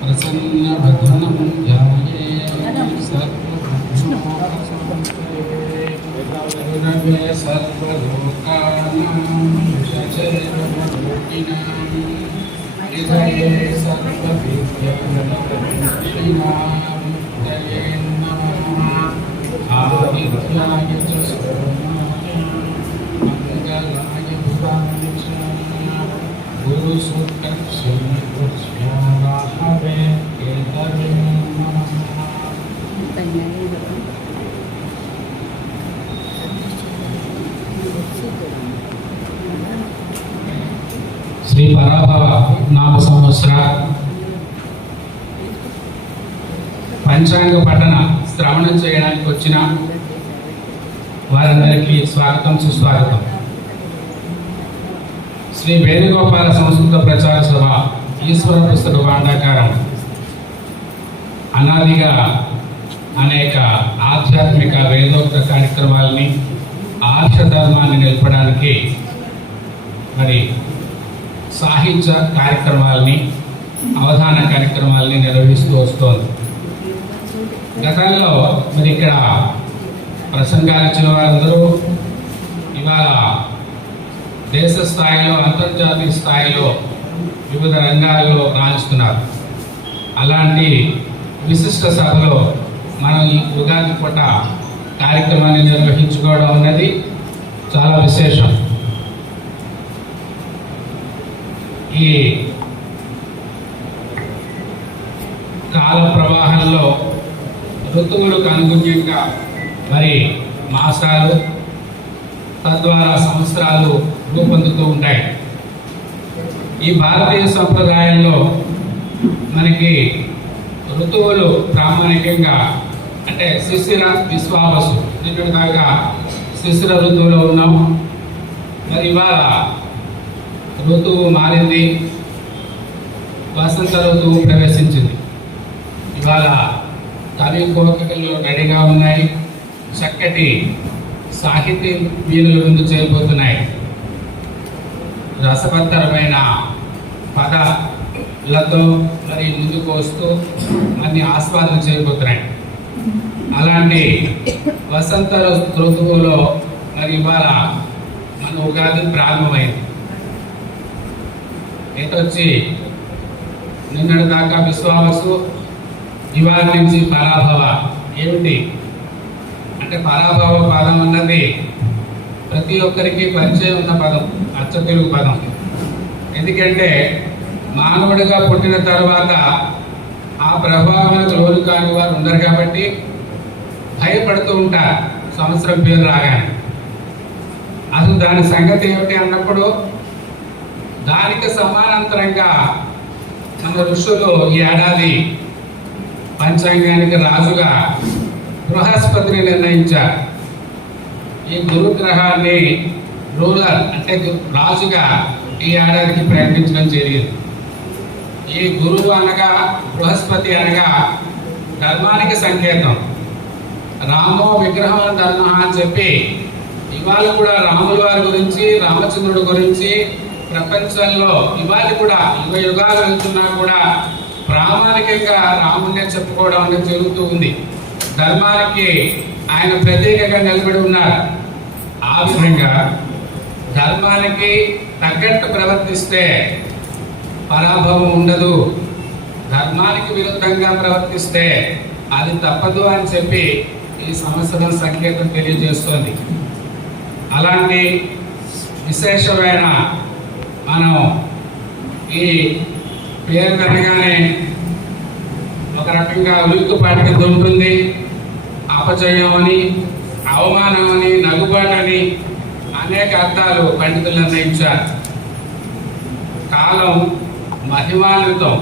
प्रसन्नवदनं ध्यायेत् सर्वभूतैः सर्वलोकानां विषयेर्वलोकिनां हृदये सर्वविद्यानां नमः आदित्याय च सोमाय मंगलाय बुधाय च गुरु శ్రీ పరాభవ నామ సంవత్సర పంచాంగ పఠన శ్రవణం చేయడానికి వచ్చిన వారందరికీ స్వాగతం సుస్వాగతం. శ్రీ వేణుగోపాల సంస్కృత ప్రచార సభ ఈశ్వర పుస్తక భాండాగారం అనాదిగా అనేక ఆధ్యాత్మిక వేదోక్త కార్యక్రమాలని ఆర్ష ధర్మాన్ని నిలపడానికి మరి సాహిత్య కార్యక్రమాలని అవధాన కార్యక్రమాలని నిర్వహిస్తూ వస్తోంది. గతంలో మరి ఇక్కడ ప్రసంగాలు ఇచ్చిన వారందరూ ఇవాళ దేశ స్థాయిలో అంతర్జాతీయ స్థాయిలో వివిధ రంగాల్లో రాణిస్తున్నారు. అలాంటి విశిష్ట సభలో మనం ఈ ఉగాది పూట కార్యక్రమాన్ని నిర్వహించుకోవడం అన్నది చాలా విశేషం. ఈ కాల ప్రవాహంలో ఋతువులకు అనుగుణ్యంగా మరి మాసాలు తద్వారా సంవత్సరాలు రూపొందుతూ ఉంటాయి. ఈ భారతీయ సంప్రదాయంలో మనకి ఋతువులు ప్రామాణికంగా అంటే శిశిర విశ్వావసు నిన్నటి దాకా శిశిర ఋతువులో ఉన్నాం. మరి ఇవాళ ఋతువు మారింది, వసంత ఋతువు ప్రవేశించింది. ఇవాళ కవి కోకికలు రెడీగా ఉన్నాయి, చక్కటి సాహితీ వీణులు ముందు చేయబోతున్నాయి. రసవత్తరమైన పదాలతో మరి ముందుకు వస్తూ అన్ని ఆస్వాదన చేయబోతున్నాయి. అలాంటి వసంత ఋతువులో మరి ఇవాళ మన ఉగాది ప్రారంభమైంది. ఏటొచ్చి నిన్నటి దాకా విశ్వావసు, ఇవాళ నుంచి పరాభవ. ఏమిటి అంటే పరాభవ పదం అన్నది ప్రతి ఒక్కరికి పరిచయం ఉన్న పదం, అచ్చ తెలుగు పదం. ఎందుకంటే మానవుడిగా పుట్టిన తర్వాత ఆ ప్రభావానికి లోను కాని వారు ఉండరు కాబట్టి భయపడుతూ ఉంటారు సంవత్సరం పేరు రాగానే. అసలు దాని సంగతి ఏమిటి అన్నప్పుడు దానికి సమానాంతరంగా మన ఋషులు ఈ ఏడాది పంచాంగానికి రాజుగా బృహస్పతిని నిర్ణయించారు. ఈ గురుగ్రహాన్ని రూలర్ అంటే రాజుగా ఈ ఏడాదికి ప్రకటించడం జరిగింది. ఈ గురువు అనగా బృహస్పతి అనగా ధర్మానికి సంకేతం. రామో విగ్రహం ధర్మ అని చెప్పి ఇవాళ కూడా రాముల వారి గురించి, రామచంద్రుడి గురించి ప్రపంచంలో ఇవాళ కూడా యుగ యుగాలు వెళ్తున్నా కూడా ప్రామాణికంగా రాముడినే చెప్పుకోవడం అనేది జరుగుతూ ఉంది. ధర్మానికి ఆయన ప్రత్యేకంగా నిలబడి ఉన్నారు. ఆ విధంగా ధర్మానికి తగ్గట్టు ప్రవర్తిస్తే పరాభవం ఉండదు, ధర్మానికి విరుద్ధంగా ప్రవర్తిస్తే అది తప్పదు అని చెప్పి ఈ సంవత్సరం సంకేతం తెలియజేస్తోంది. అలాంటి విశేషమైన మనం ఈ పేరు కనగానే ఒక రకంగా ఉలిక్కుపాటికి దొరుకుతుంది. అపజయం అని, అవమానం అని, నగుబాటని అనేక అర్థాలు పండితులు నిర్ణయించారు. కాలం మహిమాన్వితం,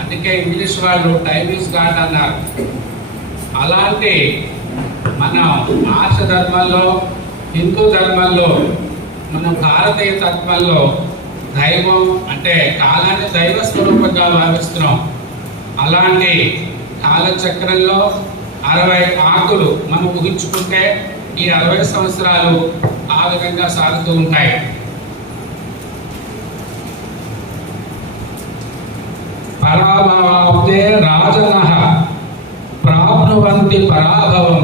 అందుకే ఇంగ్లీష్ వాళ్ళు టైమ్ ఈజ్ గాడ్ అన్నారు. అలాంటి మన ఆర్ష ధర్మంలో, హిందూ ధర్మంలో, మన భారతీయ తత్వంలో దైవం అంటే కాలాన్ని దైవ స్వరూపంగా భావిస్తున్నాం. అలాంటి కాలచక్రంలో 60 ఆకులు మనం ఊహించుకుంటే ఈ 60 సంవత్సరాలు ఆ విధంగా సాగుతూ ఉంటాయి. పరాభవాప్తే రాజనః ప్రాప్నువంతి పరాభవం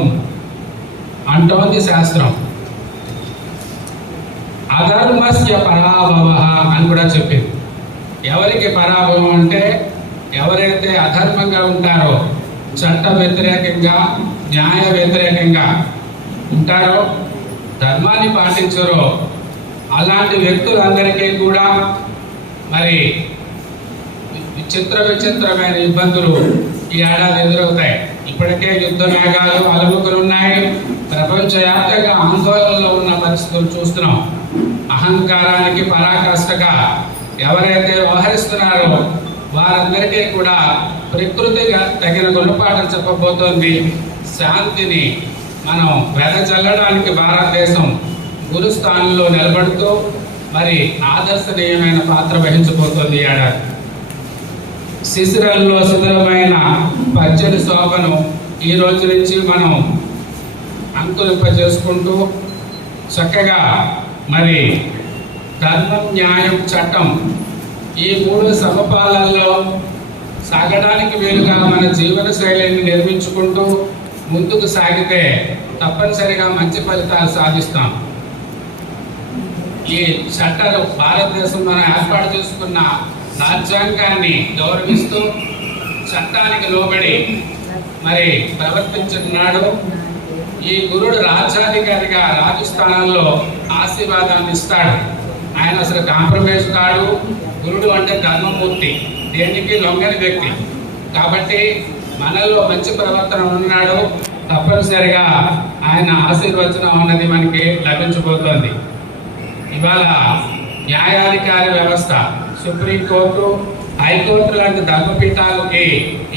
అంటోంది శాస్త్రం. అధర్మస్య పరాభవ అని కూడా చెప్పింది. ఎవరికి పరాభవం అంటే ఎవరైతే అధర్మంగా ఉంటారో, చట్ట వ్యతిరేకంగా, న్యాయ వ్యతిరేకంగా ఉంటారో, ధర్మాన్ని పాటించరో అలాంటి వ్యక్తులందరికీ కూడా మరి విచిత్రమైన ఇబ్బందులు ఈ ఏడాది ఎదురవుతాయి. ఇప్పటికే యుద్ధ మేఘాలు అలుముకున్నాయి. ప్రపంచవ్యాప్తంగా ఆందోళనలో ఉన్న పరిస్థితులు చూస్తున్నాం. అహంకారానికి పరాకాష్ఠగా ఎవరైతే వ్యవహరిస్తున్నారో వారందరికీ కూడా ప్రకృతిగా తగిన గుణపాఠం చెప్పబోతోంది. శాంతిని మనం వెదజల్లడానికి భారతదేశం గురుస్థానంలో నిలబడుతూ మరి ఆదర్శనీయమైన పాత్ర వహించబోతోంది ఈ ఏడాది. శిశిరంలో శిథిలమైన పచ్చని శోభను ఈ రోజు నుంచి మనం అంకురింపజేసుకుంటూ చక్కగా మరి ధర్మం, న్యాయం, చట్టం ఈ మూడు సమపాలనలో సాగడానికి వీలుగా మన జీవన శైలిని నిర్మించుకుంటూ ముందుకు సాగితే తప్పనిసరిగా మంచి ఫలితాలు సాధిస్తాం. ఈ చట్టాలు భారతదేశం మనం ఏర్పాటు చేసుకున్న రాజ్యాంగాన్ని గౌరవిస్తూ చట్టానికి లోబడి మరి ప్రవర్తించున్నాడు. ఈ గురుడు రాజ్యాధికారిగా రాజస్థానంలో ఆశీర్వాదాన్ని ఇస్తాడు. ఆయన అసలు కాంప్రమైజ్ కాడు. గురుడు అంటే ధర్మమూర్తి, దేనికి లొంగని వ్యక్తి. కాబట్టి మనలో మంచి ప్రవర్తన ఉన్నాడు. తప్పనిసరిగా ఆయన ఆశీర్వచనం అన్నది మనకి లభించబోతోంది. ఇవాళ న్యాయాధికారి వ్యవస్థ, సుప్రీంకోర్టు, హైకోర్టు లాంటి ధర్మపీఠాలకి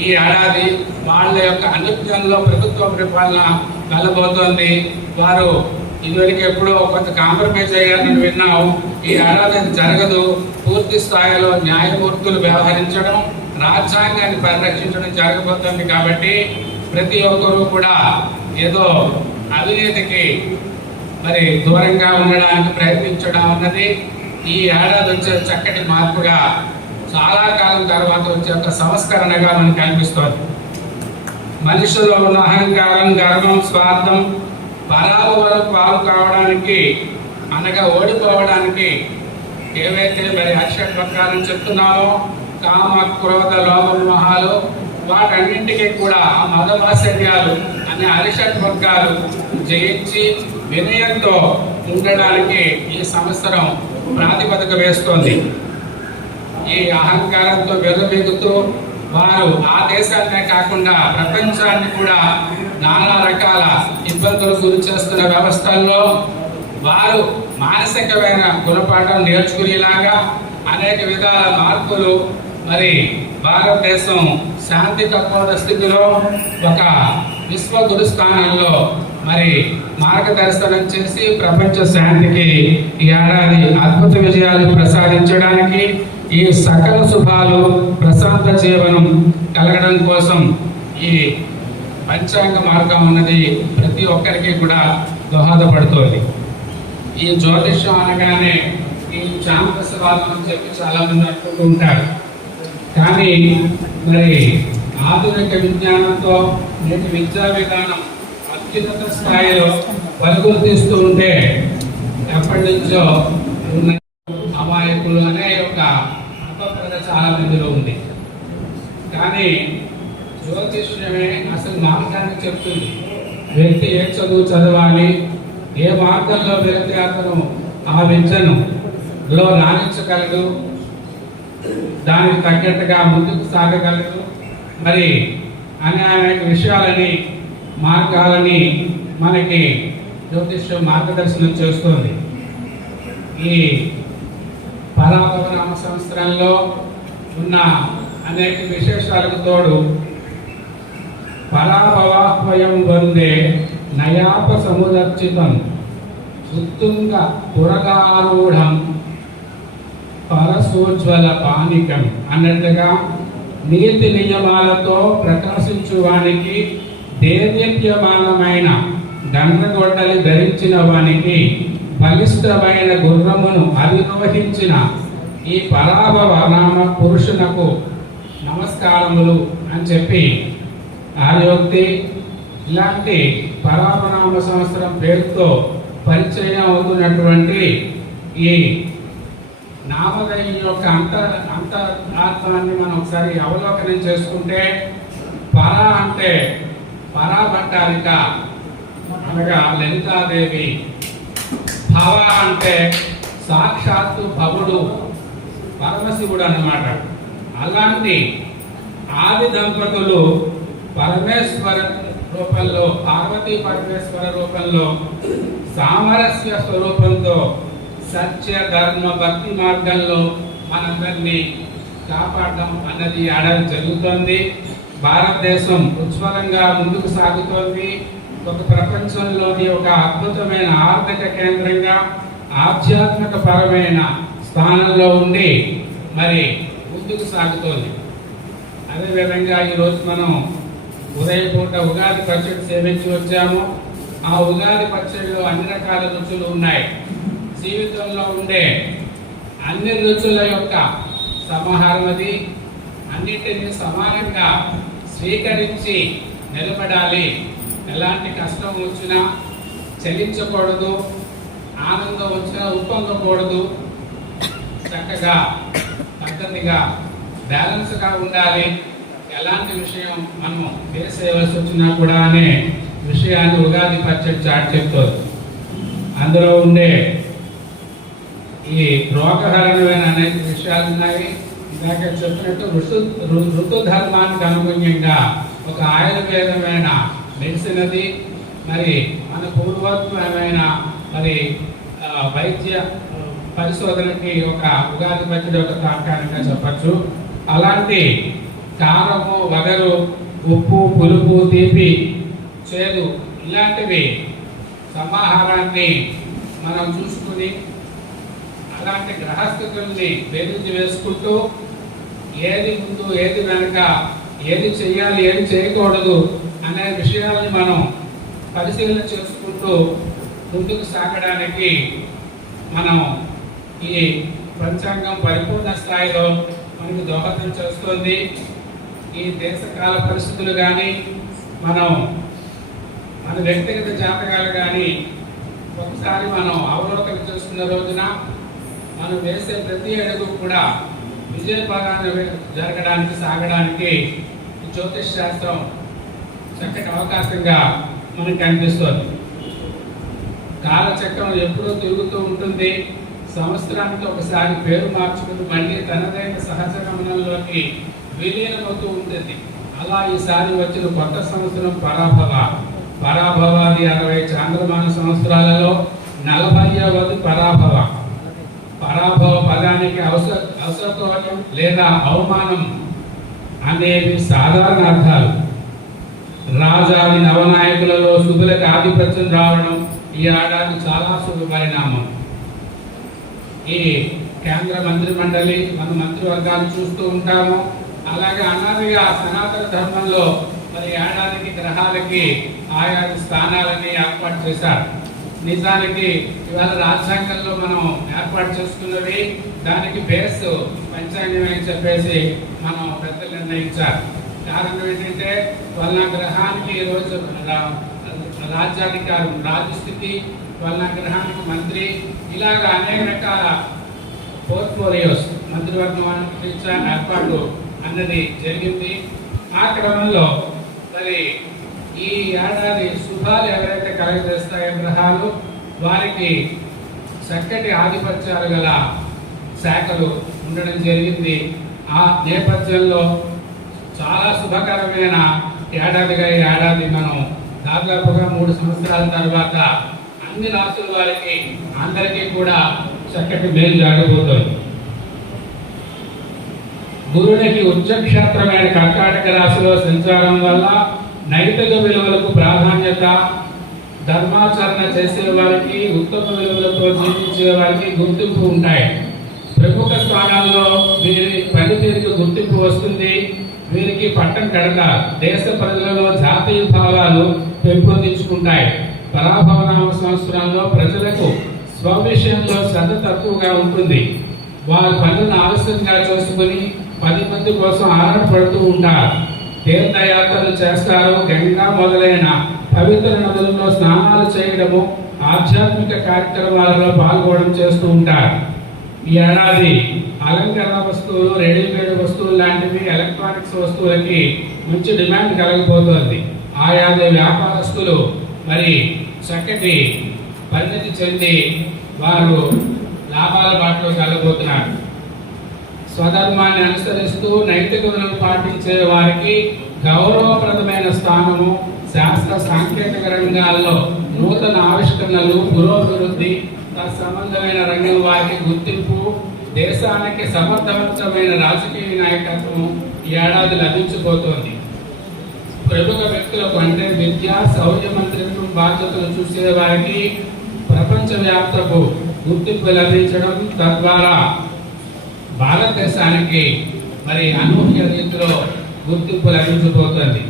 ఈ ఏడాది వాళ్ళ యొక్క అనుజ్ఞంలో ప్రభుత్వ పరిపాలన వెళ్ళబోతోంది. వారు ఇదివరకు ఎప్పుడో కొంత కాంప్రమైజ్ అయ్యారని విన్నాం. ఈ ఏడాది జరగదు. పూర్తి స్థాయిలో న్యాయమూర్తులు వ్యవహరించడం, రాజ్యాంగాన్ని పరిరక్షించడం జరగబోతోంది. కాబట్టి ప్రతి ఒక్కరూ కూడా ఏదో అవినీతికి మరి దూరంగా ఉండడానికి ప్రయత్నించడం అన్నది ఈ ఏడాది వచ్చే చక్కటి మార్పుగా, చాలా కాలం తర్వాత వచ్చే ఒక సంస్కరణగా మనకు కనిపిస్తోంది. మనిషిలో ఉన్న అహంకారం, గర్వం, స్వార్థం పరాభవం పాలు కావడానికి అనగా ఓడిపోవడానికి ఏవైతే మరి అక్షర ప్రకారం చెప్తున్నామో కామ, క్రోధ, లోభం, మోహాలు వాటన్నింటికీ కూడా ఆ మదమాశ్చర్యాలు అనే అరిషట్ వర్గాలు జయించి వినయంతో ఉండడానికి ఈ సంవత్సరం ప్రాతిపదిక వేస్తోంది. ఈ అహంకారంతో వెలువెగుతూ వారు ఆ దేశాన్నే కాకుండా ప్రపంచాన్ని కూడా నానా రకాల ఇబ్బందులు గురి చేస్తున్న వ్యవస్థల్లో వారు మానసికమైన గుణపాఠం నేర్చుకునేలాగా అనేక విధాల మార్పులు మరి భారతదేశం శాంతి తత్వద స్థితిలో ఒక విశ్వ గురుస్థానంలో మరి మార్గదర్శనం చేసి ప్రపంచ శాంతికి ఈ ఏడాది అద్భుత విజయాలు ప్రసాదించడానికి, ఈ సకల శుభాలు, ప్రశాంత జీవనం కలగడం కోసం ఈ పంచాంగ మార్గం అన్నది ప్రతి ఒక్కరికి కూడా దోహదపడుతోంది. ఈ జ్యోతిష్యం అనగానే ఈ చాంద్రశవాదం అని చెప్పి చాలా మంది అనుకుంటూ ఉంటారు. కానీ మరి ఆధునిక విజ్ఞానంతో నేటి విద్యా విధానం అత్యున్నత స్థాయిలో పరుగులు తీస్తూ ఉంటే ఎప్పటి నుంచో ఉన్న అమాయకులు అనే ఒక అపప్రద చాలా మందిలో ఉంది. కానీ జ్యోతిష్యమే అసలు మార్గాన్ని చెప్తుంది. వ్యక్తి ఏ చదువు చదవాలి, ఏ మార్గంలో వెళితే అతను ఆ విద్యను రాణించగలడు, దానికి తగ్గట్టుగా ముందుకు సాగగలడు మరి అనేక విషయాలని, మార్గాలని మనకి జ్యోతిష్యం మార్గదర్శనం చేస్తుంది. ఈ పరాభవ నామ సంవత్సరంలో ఉన్న అనేక విశేషాలకు తోడు పరాభవాహ్వయం వందే నయాప సముదర్చితం ఉత్తుంగ పురగారూఢం పరసోజ్వల పానికం అన్నట్టుగా నీతి నియమాలతో ప్రకాశించువానికి దేదీప్యమానమైన దండగొడ్డలి ధరించిన వానికి బలిష్టమైన గుర్రమును అధిరోహించిన ఈ పరాభవ నామ పురుషునకు నమస్కారములు అని చెప్పి ఆర్యోక్తి ఇలాంటి పరామనామ సంవత్సరం పేరుతో పరిచయం అవుతున్నటువంటి ఈ నామధేయం యొక్క అంతరార్థాన్ని మనం ఒకసారి అవలోకనం చేసుకుంటే, పరా అంటే పరాభట్టాలిక అనగా లలితాదేవి, భవ అంటే సాక్షాత్తు భవుడు పరమశివుడు అన్నమాట. అలాంటి ఆది దంపతులు పరమేశ్వర రూపంలో, పార్వతీ పరమేశ్వర రూపంలో సామరస్య స్వరూపంతో సత్య ధర్మ భక్తి మార్గంలో మనందరినీ కాపాడడం అన్నది ఆడడం జరుగుతోంది. భారతదేశం ఉజ్వలంగా ముందుకు సాగుతోంది. ఒక ప్రపంచంలోని ఒక అద్భుతమైన ఆర్థిక కేంద్రంగా, ఆధ్యాత్మిక పరమైన స్థానంలో ఉండి మరి ముందుకు సాగుతోంది. అదేవిధంగా ఈరోజు మనం ఉదయపూట ఉగాది పచ్చడి సేవించి వచ్చాము. ఆ ఉగాది పచ్చడిలో అన్ని రకాల రుచులు ఉన్నాయి. జీవితంలో ఉండే అన్ని రుచుల యొక్క సమాహారం అది. అన్నిటినీ సమానంగా స్వీకరించి నిలబడాలి. ఎలాంటి కష్టం వచ్చినా చెల్లించకూడదు, ఆనందం వచ్చినా ఉప్పొంగకూడదు. చక్కగా పద్ధతిగా బ్యాలెన్స్గా ఉండాలి. ఎలాంటి విషయం మనం ఫేస్ చేయవలసి వచ్చినా కూడా అనే విషయాన్ని ఉగాది పచ్చడి చాటి చెప్తుంది. అందులో ఉండే ఈ రోగహరణమైన అనేక విషయాలు ఉన్నాయి. ఇందాక చెప్పినట్టు ఋతు ధర్మానికి అనుగుణ్యంగా ఒక ఆయుర్వేదమైన మెడిసిన్ అది. మరి మన పూర్వత్వమైన మరి వైద్య పరిశోధనకి ఒక ఉగాది పచ్చడి ఒక తాత్కాలికంగా చెప్పచ్చు. అలాంటి కారము, వగరు, ఉప్పు, పులుపు, తీపి, చేదు ఇలాంటివి సమాహారాన్ని మనం చూసుకుని అలాంటి గ్రహస్థితుల్ని బెదిరించి వేసుకుంటూ ఏది ముందు ఏది వెనక, ఏది చెయ్యాలి ఏది చేయకూడదు అనే విషయాల్ని మనం పరిశీలన చేసుకుంటూ ముందుకు సాగడానికి మనం ఈ పంచాంగం పరిపూర్ణ స్థాయిలో మనకు దోహదం చేస్తుంది. ఈ దేశకాల పరిస్థితులు కానీ మన వ్యక్తిగత జాతకాలు కానీ ఒకసారి మనం అవలోకన చేసుకున్న రోజున మనం వేసే ప్రతి అడుగు కూడా విజయపదాన్ని జరగడానికి సాగడానికి జ్యోతిష్ శాస్త్రం చక్కటి అవకాశంగా మనకు కనిపిస్తుంది. కాలచక్రం ఎప్పుడూ తిరుగుతూ ఉంటుంది. సంవత్సరానికి ఒకసారి పేరు మార్చుకుని మళ్ళీ తనదైన సహజ గమనంలోకి విలీనమవుతూ ఉంటుంది. అలా ఈసారి వచ్చిన కొత్త సంవత్సరం పరాభవాది 60 చాంద్రమాన సంవత్సరాలలో 40వ పరాభవ పదానికి అవసరం లేదా అవమానం అనేవి సాధారణ అర్థాలు. రాజాది నవనాయకులలో శుభులకు ఆధిపత్యం రావడం ఈ ఏడాది చాలా శుభ పరిణామం. ఈ కేంద్ర మంత్రి మండలి మన మంత్రివర్గాలు చూస్తూ ఉంటాము. అలాగే అనాదిగా సనాతన ధర్మంలో మరి ఏడాదికి గ్రహాలకి ఆయా స్థానాలని ఏర్పాటు చేశారు. నిజానికి ఇవాళ రాజ్యాంగంలో మనం ఏర్పాటు చేసుకున్నవి దానికి బేస్ పంచాంగం అని చెప్పేసి మనం పెద్దలు నిర్ణయించారు. కారణం ఏంటంటే వాళ్ళ గ్రహానికి ఈరోజు రాజ్యాధికారం, రాజస్థితి, వాళ్ళ గ్రహానికి మంత్రి, ఇలాగా అనేక రకాల పోర్ట్ఫోలియోస్ మంత్రివర్గం ఏర్పాటు అన్నది జరిగింది. ఆ క్రమంలో మరి ఈ ఏడాది శుభాలు ఎవరైతే కలగజేస్తాయో గ్రహాలు వారికి చక్కటి ఆధిపత్యాలు గల శాఖలు ఉండడం జరిగింది. ఆ నేపథ్యంలో చాలా శుభకరమైన ఏడాదిగా ఈ ఏడాది మనం దాదాపుగా 3 సంవత్సరాల తర్వాత అన్ని రాసుల వారికి అందరికీ కూడా చక్కటి మేలు జరగబోతోంది. గురునికి ఉచ్చక్షేత్రమైన కర్కాటక రాశిలో సంచారం వల్ల నైతిక విలువలకు ప్రాధాన్యత, ధర్మాచరణ చేసే వారికి, ఉత్తమ విలువలతో జీవించే వారికి గుర్తింపు ఉంటాయి. ప్రముఖ స్థానాల్లో వీరి పనితీరుకు గుర్తింపు వస్తుంది. వీరికి పట్టం కడక దేశ ప్రజలలో జాతీయ భావాలు పెంపొందించుకుంటాయి. పరాభవనామ సంవత్సరంలో ప్రజలకు స్వవిషయంలో శ్రద్ధ తక్కువగా ఉంటుంది. వారి పనులను ఆలస్యంగా చేసుకుని 10 మంది కోసం ఆరాటపడుతూ ఉంటారు. తీర్థయాత్రలు చేస్తారు. గంగా మొదలైన పవిత్ర నదులలో స్నానాలు చేయడము, ఆధ్యాత్మిక కార్యక్రమాలలో పాల్గొనడం చేస్తూ ఉంటారు. ఈ ఏడాది అలంకరణ వస్తువులు, రెడీమేడ్ వస్తువులు లాంటివి, ఎలక్ట్రానిక్స్ వస్తువులకి మంచి డిమాండ్ కలగబోతోంది. ఆయా వ్యాపారస్తులు మరి చక్కటి పరిణతి చెంది వారు లాభాల బాటలో వెళ్ళబోతున్నారు. స్వధర్మాన్ని అనుసరిస్తూ నైతిక విలువలు పాటించే వారికి గౌరవప్రదమైన స్థానము, శాస్త్ర సాంకేతిక రంగాల్లో నూతన ఆవిష్కరణలు, పురోభివృద్ధి, తత్సంబంధమైన రంగం వారికి గుర్తింపు, దేశానికి సమర్థవంతమైన రాజకీయ నాయకత్వం ఈ ఏడాది లభించబోతోంది. ప్రముఖ వ్యక్తులకు అంటే విద్యా, శౌర్య మంత్రిత్వం బాధ్యతలు చూసే వారికి ప్రపంచవ్యాప్తపు గుర్తింపు లభించడం, తద్వారా భారతదేశానికి మరి అనూహ్య రీతిలో గుర్తింపు లభించబోతోంది.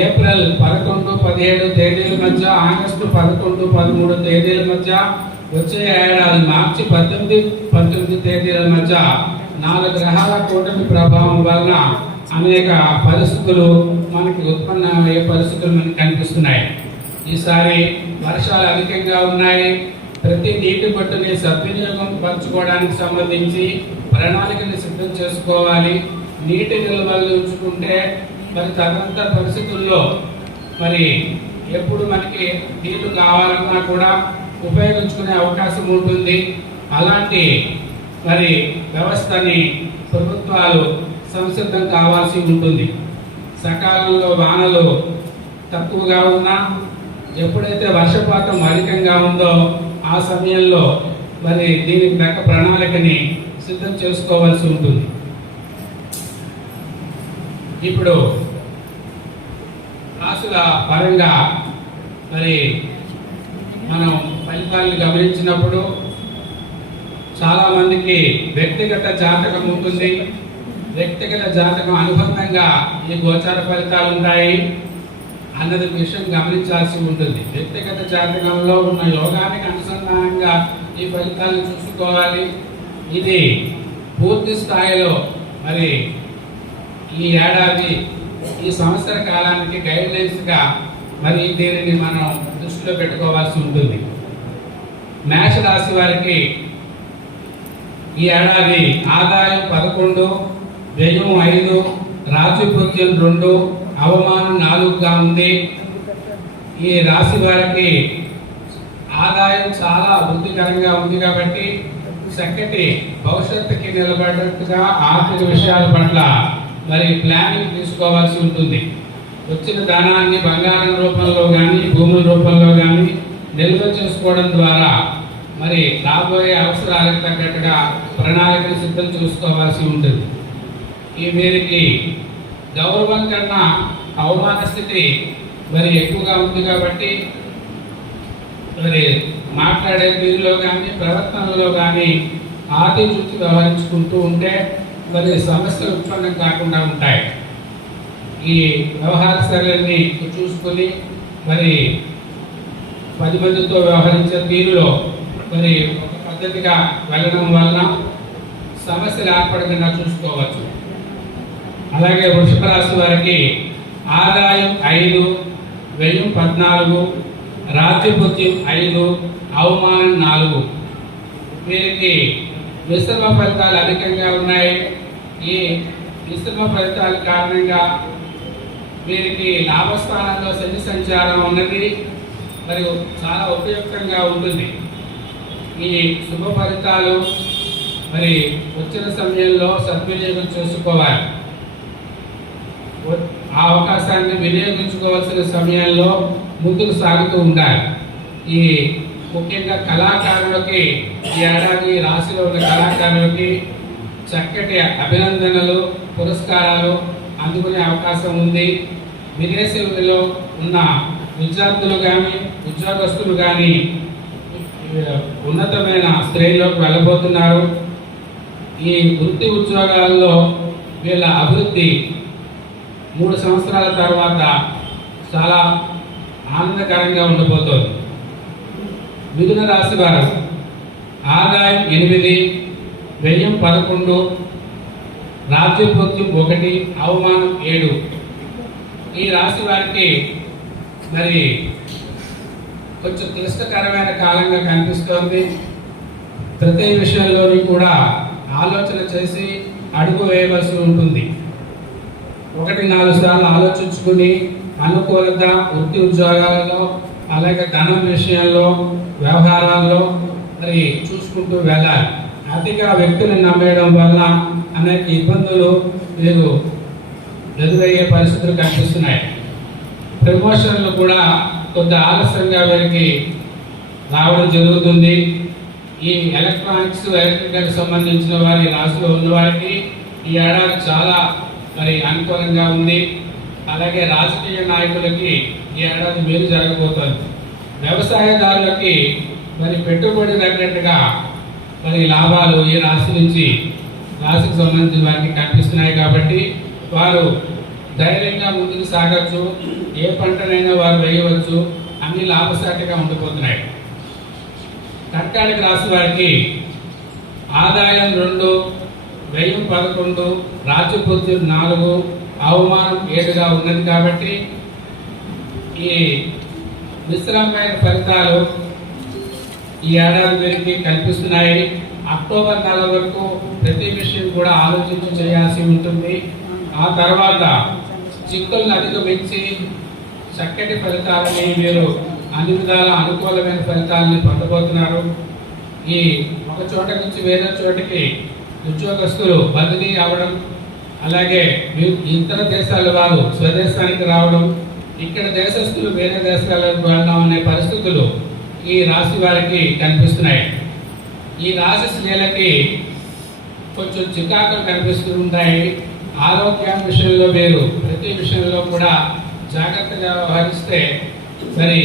ఏప్రిల్ 11, 17 తేదీల మధ్య, ఆగస్టు 11, 13 తేదీల మధ్య, వచ్చే ఏడాది మార్చి 18, 19 తేదీల మధ్య 4 గ్రహాల కూటమి ప్రభావం వలన అనేక పరిస్థితులు మనకి ఉత్పన్నమయ్యే పరిస్థితులు మనకి కనిపిస్తున్నాయి. ఈసారి వర్షాలు అధికంగా ఉన్నాయి. ప్రతి నీటి బట్టుని సద్వినియోగం పరచుకోవడానికి సంబంధించి ప్రణాళికని సిద్ధం చేసుకోవాలి. నీటి నిల్వలు ఉంచుకుంటే మరి తదనంతర పరిస్థితుల్లో మరి ఎప్పుడు మనకి నీళ్లు కావాలన్నా కూడా ఉపయోగించుకునే అవకాశం ఉంటుంది. అలాంటి మరి వ్యవస్థని ప్రభుత్వాలు సంసిద్ధం కావాల్సి ఉంటుంది. సకాలంలో వానలు తక్కువగా ఉన్నా, ఎప్పుడైతే వర్షపాతం అధికంగా ఉందో ఆ సమయంలో మరి దీనికి తగ్గ ప్రణాళికని సిద్ధం చేసుకోవాల్సి ఉంటుంది. ఇప్పుడు రాసుల పరంగా మరి మనం ఫలితాలను గమనించినప్పుడు చాలా మందికి వ్యక్తిగత జాతకం ఉంటుంది. వ్యక్తిగత జాతకం అనుబంధంగా ఈ గోచార ఫలితాలు ఉంటాయి అన్నది విషయం గమనించాల్సి ఉంటుంది. వ్యక్తిగత జాతకంలో ఉన్న యోగానికి అనుసంధానంగా ఈ ఫలితాలను చూసుకోవాలి. ఇది పూర్తి స్థాయిలో మరి ఈ ఏడాది, ఈ సంవత్సర కాలానికి గైడ్ లైన్స్ గా మరి దీనిని మనం దృష్టిలో పెట్టుకోవాల్సి ఉంటుంది. మేష రాశి వారికి ఈ ఏడాది ఆదాయం 11, వ్యయం 5, రాజపూజ్యం 2, అవమానం 4గా ఉంది. ఈ రాశి వారికి ఆదాయం చాలా వృద్ధికరంగా ఉంది కాబట్టి చక్కటి భవిష్యత్తుకి నిలబడేట్టుగా ఆర్థిక విషయాల పట్ల మరి ప్లానింగ్ తీసుకోవాల్సి ఉంటుంది. వచ్చిన ధనాన్ని బంగారం రూపంలో కానీ, భూముల రూపంలో కానీ నిల్వ చేసుకోవడం ద్వారా మరి రాబోయే అవసరాలకు తగ్గట్టుగా ప్రణాళికలు సిద్ధం చేసుకోవాల్సి ఉంటుంది. ఈ వీరికి గౌరవం కన్నా అవమాన స్థితి మరి ఎక్కువగా ఉంది కాబట్టి మరి మాట్లాడే తీరులో కానీ, ప్రవర్తనలో కానీ ఆతిచూచి వ్యవహరించుకుంటూ ఉంటే మరి సమస్యలు ఉత్పన్నం కాకుండా ఉంటాయి. ఈ వ్యవహార శైలిని చూసుకొని మరి 10 మందితో వ్యవహరించే తీరులో మరి ఒక పద్ధతిగా వెళ్ళడం వలన సమస్యలు ఏర్పడకుండా చూసుకోవచ్చు. అలాగే వృషభ రాశి వారికి ఆదాయం 5, వ్యయం 14, రాజ్యపూజ్యం 5, అవమానం 4. వీరికి మిశ్రమ ఫలితాలు అధికంగా ఉన్నాయి. ఈ మిశ్రమ ఫలితాల కారణంగా వీరికి లాభస్థానంలో శని సంచారం ఉన్నది మరి చాలా ఉపయుక్తంగా ఉంటుంది. ఈ శుభ ఫలితాలు మరి వచ్చిన సమయంలో సద్వినియోగం చేసుకోవాలి. ఆ అవకాశాన్ని వినియోగించుకోవాల్సిన సమయంలో ముందుకు సాగుతూ ఉండాలి. ఈ ముఖ్యంగా కళాకారులకి ఈ ఏడాది రాశిలో ఉన్న కళాకారులకి చక్కటి అభినందనలు, పురస్కారాలు అందుకునే అవకాశం ఉంది. విదేశీలో ఉన్న విద్యార్థులు కానీ, ఉద్యోగస్తులు కానీ ఉన్నతమైన శ్రేణిలోకి వెళ్ళబోతున్నారు. ఈ వృత్తి ఉద్యోగాల్లో వీళ్ళ అభివృద్ధి 3 సంవత్సరాల తర్వాత చాలా ఆనందకరంగా ఉండబోతోంది. మిథున రాశి వారు ఆదాయం 8, వ్యయం 11, రాజ్యపూజ్యం 1, అవమానం 7. ఈ రాశి వారికి మరి కొంచెం క్లిష్టకరమైన కాలంగా కనిపిస్తోంది. ప్రతి విషయంలోనూ కూడా ఆలోచన చేసి అడుగు వేయవలసి ఉంటుంది. 1-4 సార్లు ఆలోచించుకుని అనుకూలత వృత్తి ఉద్యోగాలలో, అలాగే ధనం విషయంలో, వ్యవహారాల్లో మరి చూసుకుంటూ వెళ్ళాలి. అతిగా వ్యక్తులను నమ్మేయడం వల్ల అనేక ఇబ్బందులు మీరు ఎదురయ్యే పరిస్థితులు కనిపిస్తున్నాయి. ప్రమోషన్లు కూడా కొంత ఆలస్యంగా వీరికి రావడం జరుగుతుంది. ఈ ఎలక్ట్రానిక్స్, ఎలక్ట్రికల్ సంబంధించిన వారి రాశిలో ఉన్న వారికి ఈ ఏడాది చాలా మరి అనుకూలంగా ఉంది. అలాగే రాజకీయ నాయకులకి ఈ ఏడాది మేలు జరగబోతోంది. వ్యవసాయదారులకి మరి పెట్టుబడి తగ్గట్టుగా మరి లాభాలు ఈ రాశికి సంబంధించిన వారికి కనిపిస్తున్నాయి. కాబట్టి వారు ధైర్యంగా ముందుకు సాగచ్చు. ఏ పంటనైనా వారు వేయవచ్చు. అన్ని లాభసాటిగా ఉండిపోతున్నాయి. కర్కాటక రాశి వారికి ఆదాయం 2, వ్యయం 11, రాజ్యపూజ్యం 4, అవమానం 7గా ఉన్నది. కాబట్టి ఈ మిశ్రమమైన ఫలితాలు ఈ ఏడాది వీరికి కనిపిస్తున్నాయి. అక్టోబర్ నెల వరకు ప్రతి విషయం కూడా ఆలోచించి చేయాల్సి ఉంటుంది. ఆ తర్వాత చిక్కులను అధిగమించి చక్కటి ఫలితాలని మీరు అన్ని విధాల అనుకూలమైన ఫలితాలని పొందబోతున్నారు. ఈ ఒక చోట నుంచి వేరే చోటికి ఉద్యోగస్తులు బదిలీ అవ్వడం, అలాగే ఇతర దేశాల వారు స్వదేశానికి రావడం, ఇక్కడ దేశస్తులు వేరే దేశాలకు వెళ్ళడం అనే పరిస్థితులు ఈ రాశి వారికి కనిపిస్తున్నాయి. ఈ రాశి స్త్రీలకి కొంచెం చికాకులు కనిపిస్తూ ఉంటాయి. ఆరోగ్యం విషయంలో మీరు ప్రతి విషయంలో కూడా జాగ్రత్తగా వ్యవహరిస్తే మరి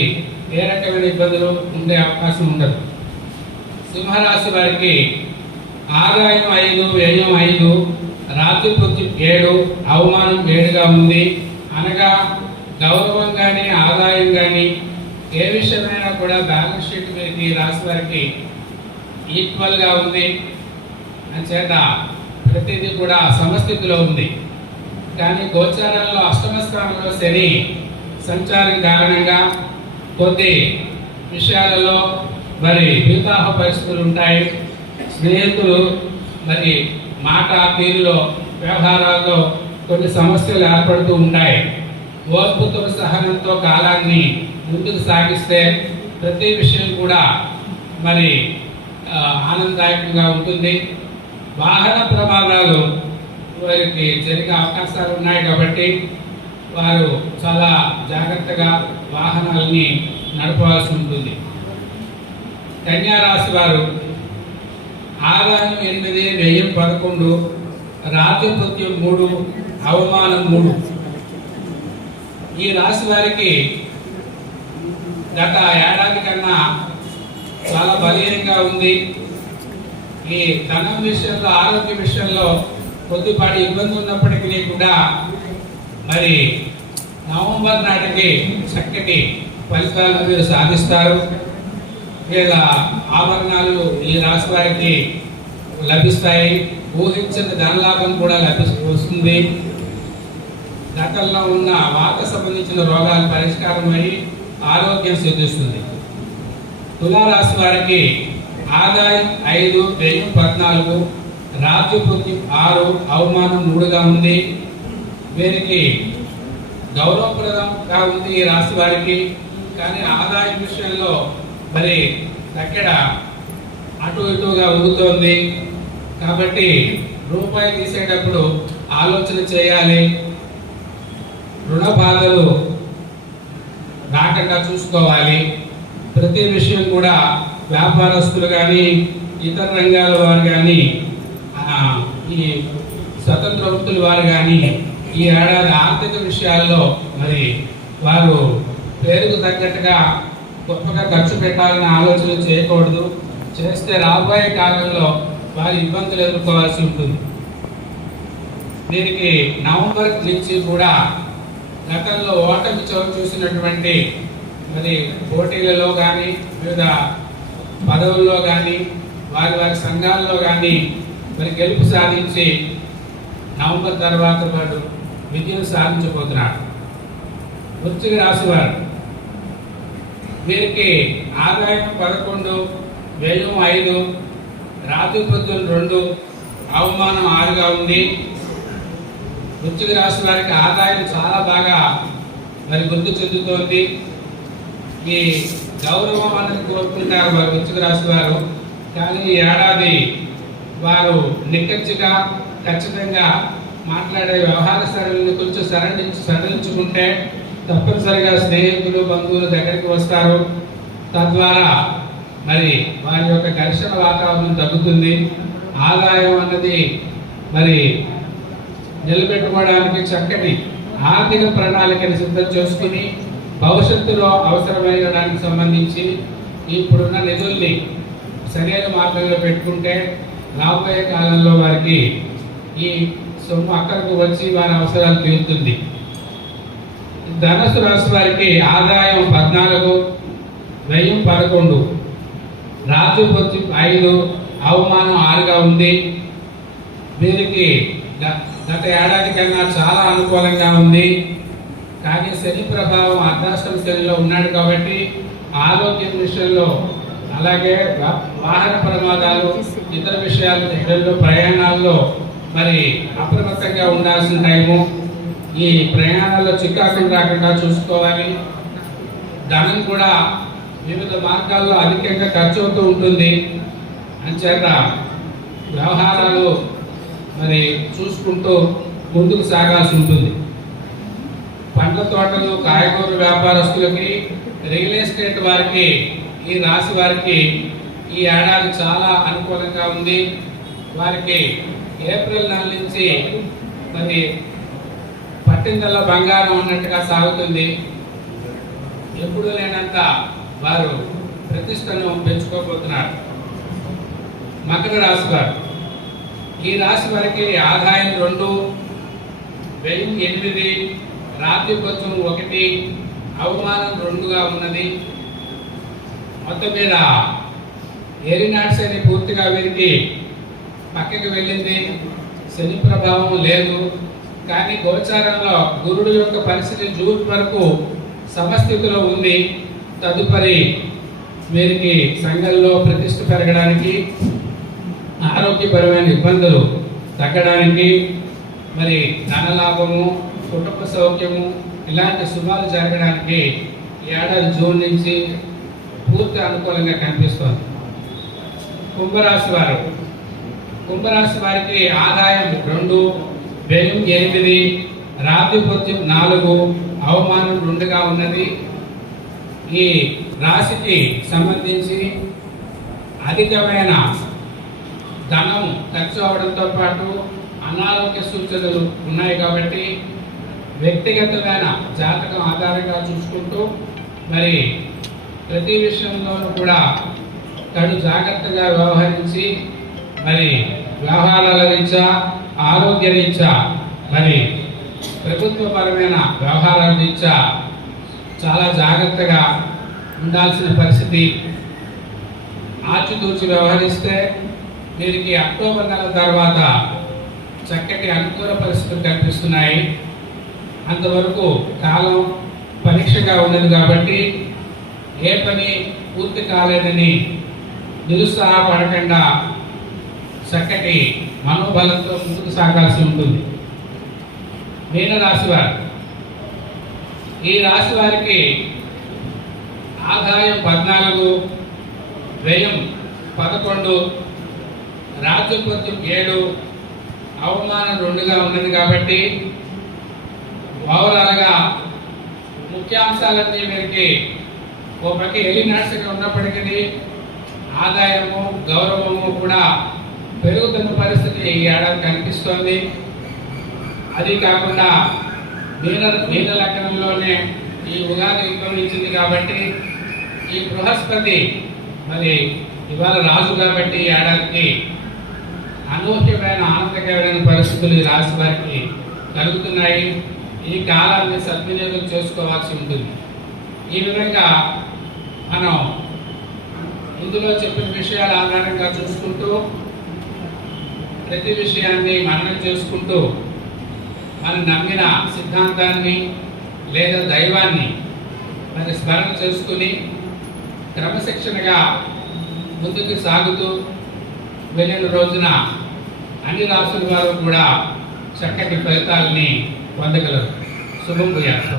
ఏ రకమైన ఇబ్బందులు ఉండే అవకాశం ఉండదు. సింహరాశి వారికి ఆదాయం 5, వ్యయం 5, రాజ్యపూజ్యం 7, అవమానం 7గా ఉంది. అనగా గౌరవం కానీ ఆదాయం కానీ ఏ విషయమైనా కూడా బ్యాలెన్స్ షీట్ వీరికి రాశి వారికి ఈక్వల్గా ఉంది. అంచేత ప్రతిదీ కూడా సమస్థితిలో ఉంది. కానీ గోచారంలో అష్టమ స్థానంలో శని సంచారం కారణంగా కొద్ది విషయాలలో మరి వివాహ పరిస్థితులు ఉంటాయి. స్నేహితులు మరి మాట తీరులో, వ్యవహారాల్లో కొన్ని సమస్యలు ఏర్పడుతూ ఉంటాయి. ఓర్పుతో సహనంతో కాలాన్ని ముందుకు సాగిస్తే ప్రతి విషయం కూడా మరి ఆనందదాయకంగా ఉంటుంది. వాహన ప్రమాదాలు వారికి జరిగే అవకాశాలు ఉన్నాయి. కాబట్టి వారు చాలా జాగ్రత్తగా వాహనాలని నడపవలసి ఉంటుంది. కన్యా రాశి వారు ఆదాయం 8, వ్యయం 11, రాజ్యపూజ్యం 3, అవమానం 3. ఈ రాశి వారికి గత ఏడాది కన్నా చాలా బలీయంగా ఉంది. ఈ ధనం విషయంలో, ఆరోగ్య విషయంలో కొద్దిపాటి ఇబ్బంది ఉన్నప్పటికీ కూడా మరి నవంబర్ నాటికి చక్కటి ఫలితాలను మీరు సాధిస్తారు. లేదా ఆభరణాలు ఈ రాశి వారికి లభిస్తాయి. ఊహించిన ధనలాభం కూడా వస్తుంది. గతంలో ఉన్న వాత సంబంధించిన రోగాలు పరిష్కారమై ఆరోగ్యం సిద్ధిస్తుంది. తులారాశి వారికి ఆదాయం 5, వ్యయం 14, రాజ్యపూజ్యం 6, అవమానం 3గా ఉంది. వీరికి గౌరవప్రదంగా ఉంది ఈ రాశి వారికి. కానీ ఆదాయం విషయంలో మరి దగ్గర అటు ఇటుగా ఊగుతోంది. కాబట్టి రూపాయి తీసేటప్పుడు ఆలోచన చేయాలి. రుణ బాధలు రాకుండా చూసుకోవాలి. ప్రతి విషయం కూడా వ్యాపారస్తులు కానీ, ఇతర రంగాల వారు కానీ, ఈ స్వతంత్ర వృత్తుల వారు కానీ ఈ ఏడాది ఆర్థిక విషయాల్లో మరి వారు పేరుకు తగ్గట్టుగా గొప్పగా ఖర్చు పెట్టాలని ఆలోచన చేయకూడదు. చేస్తే రాబోయే కాలంలో వారి ఇబ్బందులు ఎదుర్కోవాల్సి ఉంటుంది. దీనికి నవంబర్ నుంచి కూడా గతంలో ఓటమి చోటు చూసినటువంటి మరి పోటీలలో కానీ, వివిధ పదవుల్లో కానీ, వారి సంఘాల్లో కానీ మరి గెలుపు సాధించి నవంబర్ తర్వాత వాడు విజయం సాధించబోతున్నాడు. వృశ్చిక రాశి వారు, వీరికి ఆదాయం 11, వ్యయం 5, రాజుపత్యం 2, అవమానం 6గా ఉంది. వృశ్చిక రాశి వారికి ఆదాయం చాలా బాగా వృద్ధి చెందుతోంది. ఈ గౌరవం అనేది కోరుకుంటారు వారు వృశ్చిక రాశి వారు. కానీ ఈ ఏడాది వారు నిక్కచ్చిగా ఖచ్చితంగా మాట్లాడే వ్యవహార శైలిని కొంచెం సడలించుకుంటే తప్పనిసరిగా స్నేహితులు బంధువులు దగ్గరికి వస్తారు. తద్వారా మరి వారి యొక్క ఘర్షణ వాతావరణం తగ్గుతుంది. ఆదాయం అన్నది మరి నిలబెట్టుకోవడానికి చక్కటి ఆర్థిక ప్రణాళికను సిద్ధం చేసుకుని భవిష్యత్తులో అవసరమైన దానికి సంబంధించి ఇప్పుడున్న నిధుల్ని సరైన మార్గంలో పెట్టుకుంటే రాబోయే కాలంలో వారికి ఈ సొమ్ము అక్కడికి వచ్చి వారి అవసరాలు తీరుతుంది. ధనుసు రాశి వారికి ఆదాయం 14, వ్యయం 11, రాజుపత్యం 5, అవమానం 6గా ఉంది. వీరికి గత ఏడాది కన్నా చాలా అనుకూలంగా ఉంది. కానీ శని ప్రభావం అర్ధాష్టమ శనిలో ఉన్నాడు కాబట్టి ఆరోగ్యం విషయంలో, అలాగే వాహన ప్రమాదాలు, ఇతర విషయాల్లో ప్రయాణాల్లో మరి అప్రమత్తంగా ఉండాల్సిన టైము. ఈ ప్రయాణాల్లో చికాకులు రాకుండా చూసుకోవాలి. ధనం కూడా వివిధ మార్గాల్లో అధికంగా ఖర్చు అవుతూ ఉంటుంది. అంచేత వ్యవహారాలు మరి చూసుకుంటూ ముందుకు సాగాల్సి ఉంటుంది. పండ్ల తోటలు, కాయగూర వ్యాపారస్తులకి, రియల్ ఎస్టేట్ వారికి, ఈ రాశి వారికి ఈ ఏడాది చాలా అనుకూలంగా ఉంది. వారికి ఏప్రిల్ నెల నుంచి మరి పట్టిందల్లా బంగారం అన్నట్టుగా సాగుతుంది. ఎప్పుడూ లేనంత వారు ప్రతిష్టను పెంచుకోబోతున్నారు. మకర రాశి వారు, ఈ రాశి వారికి ఆదాయం 2, వ్యయం 8, రాజుపత్యం 1, అవమానం 2గా ఉన్నది. మొత్తం మీద ఏలినాటి శని పూర్తిగా వీరికి పక్కకి వెళ్ళింది. శని ప్రభావం లేదు. కానీ గోచారంలో గురుడు యొక్క పరిస్థితి జూన్ వరకు సమస్థితిలో ఉంది. తదుపరి వీరికి సంఘంలో ప్రతిష్ట పెరగడానికి, ఆరోగ్యపరమైన ఇబ్బందులు తగ్గడానికి, మరి ధనలాభము, కుటుంబ సౌఖ్యము ఇలాంటి శుభాలు జరగడానికి ఏడాది జూన్ నుంచి పూర్తి అనుకూలంగా కనిపిస్తోంది. కుంభరాశి వారు, కుంభరాశి వారికి ఆదాయం 2, వ్యయం 8, రాజుపత్యం 4, అవమానం 2గా ఉన్నది. ఈ రాశికి సంబంధించి అధికమైన ధనం ఖర్చు అవడంతో పాటు అనారోగ్య సూచనలు ఉన్నాయి కాబట్టి వ్యక్తిగతమైన జాతకం ఆధారంగా చూసుకుంటూ మరి ప్రతి విషయంలోనూ కూడా కడు జాగ్రత్తగా వ్యవహరించి మరి వ్యవహారాల రీత్యా, ఆరోగ్య రీత్యా, మరి ప్రభుత్వపరమైన వ్యవహారాల రీత్యా చాలా జాగ్రత్తగా ఉండాల్సిన పరిస్థితి. ఆచితూచి వ్యవహరిస్తే వీరికి అక్టోబర్ నెల తర్వాత చక్కటి అనుకూల పరిస్థితులు కనిపిస్తున్నాయి. అంతవరకు కాలం పరీక్షగా ఉన్నది కాబట్టి ఏ పని పూర్తి కాలేదని నిరుత్సాహపడకుండా చక్కటి మనోబలంతో ముందుకు సాగాల్సి ఉంటుంది. మీనరాశి వారు, ఈ రాశి వారికి ఆదాయం 14, వ్యయం 11, రాజుపత్యం 7, అవమానం 2గా ఉన్నది కాబట్టి ఓవరాల్గా ముఖ్యాంశాలన్నీ వీరికి ఓ పక్క ఎలినాట్స్గా ఉన్నప్పటికీ ఆదాయము, గౌరవము కూడా పెరుగుతున్న పరిస్థితి ఈ ఏడాది కనిపిస్తోంది. అది కాకుండా మీన లగ్నంలోనే ఈ ఉగాది ఉద్భవించింది కాబట్టి ఈ బృహస్పతి మరి ఇవాళ రాజు కాబట్టి ఈ ఏడాదికి అనూహ్యమైన ఆనందకరమైన పరిస్థితులు ఈ రాశి వారికి కలుగుతున్నాయి. ఈ కాలాన్ని సద్వినియోగం చేసుకోవాల్సి ఉంటుంది. ఈ విధంగా మనం ఇందులో చెప్పిన విషయాల ఆధారంగా చూసుకుంటూ ప్రతి విషయాన్ని మననం చేసుకుంటూ మనం నమ్మిన సిద్ధాంతాన్ని లేదా దైవాన్ని మరి స్మరణ చేసుకుని క్రమశిక్షణగా ముందుకు సాగుతూ వెళ్ళిన రోజున అన్ని రాసుల వారు కూడా చక్కటి ఫలితాలని పొందగలరు. శుభం భూయాత్.